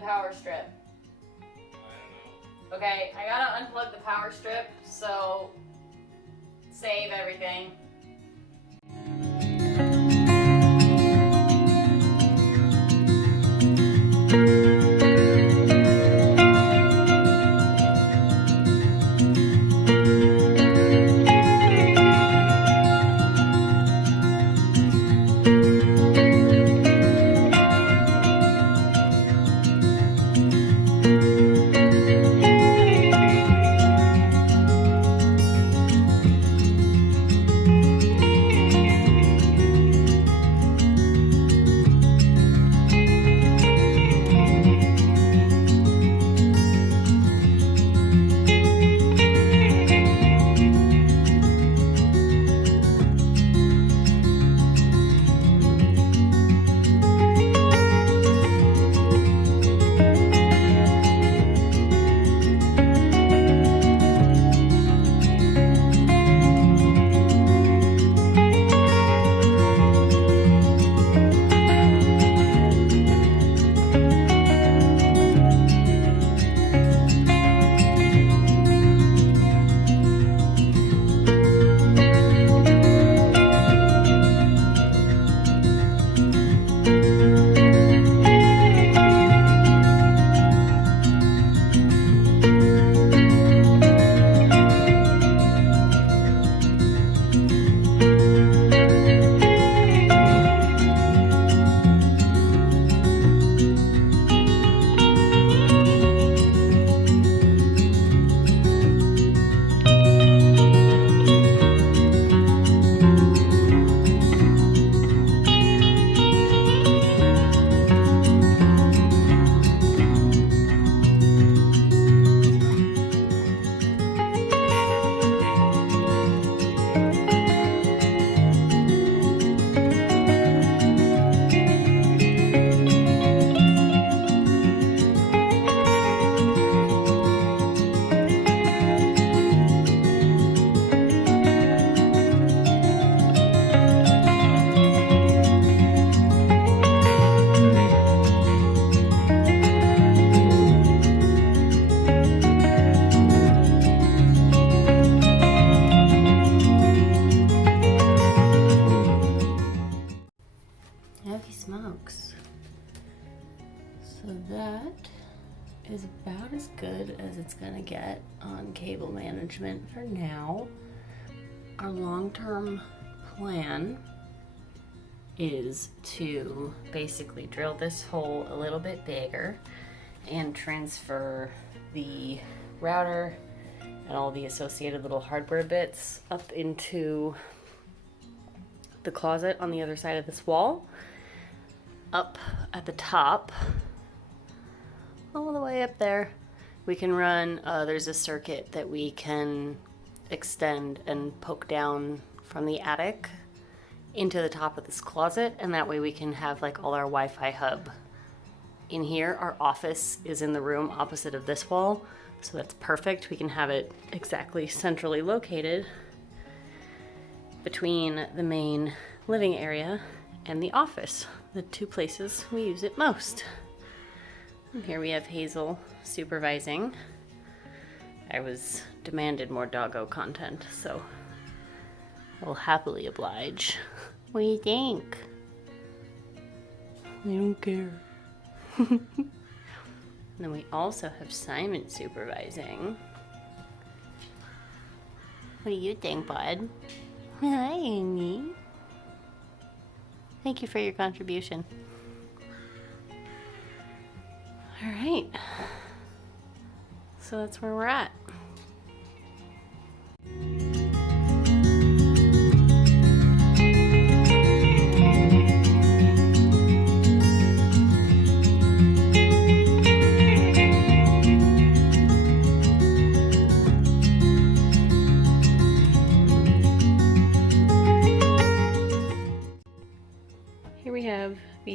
Power strip. I don't know. Okay, I gotta unplug the power strip, so save everything. Smokes. So that is about as good as it's gonna get on cable management for now. Our long-term plan is to basically drill this hole a little bit bigger and transfer the router and all the associated little hardware bits up into the closet on the other side of this wall. Up at the top, all the way up there, we can run, there's a circuit that we can extend and poke down from the attic into the top of this closet, and that way we can have like all our Wi-Fi hub in here. Our office is in the room opposite of this wall, so that's perfect. We can have it exactly centrally located between the main living area and the office, the two places we use it most. And here we have Hazel supervising. I was demanded more doggo content, so I'll happily oblige. What do you think? I don't care. And then we also have Simon supervising. What do you think, bud? Hi, Amy. Thank you for your contribution. All right. So that's where we're at.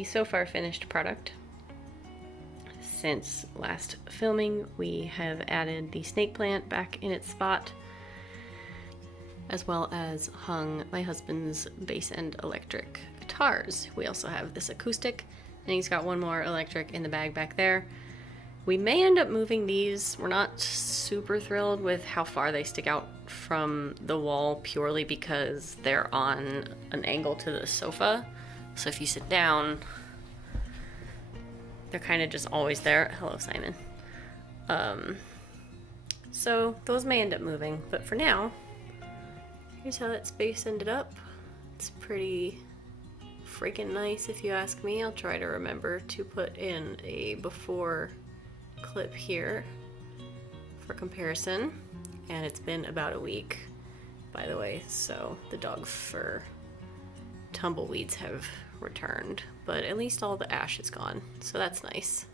so far finished product. Since last filming, we have added the snake plant back in its spot, as well as hung my husband's bass and electric guitars. We also have this acoustic, and he's got one more electric in the bag back there. We may end up moving these. We're not super thrilled with how far they stick out from the wall, purely because they're on an angle to the sofa. So if you sit down, they're kind of just always there. Hello, Simon. So those may end up moving, but for now, here's how that space ended up. It's pretty freaking nice if you ask me. I'll try to remember to put in a before clip here for comparison. And it's been about a week, by the way, so the dog fur tumbleweeds have returned, but at least all the ash is gone, so that's nice.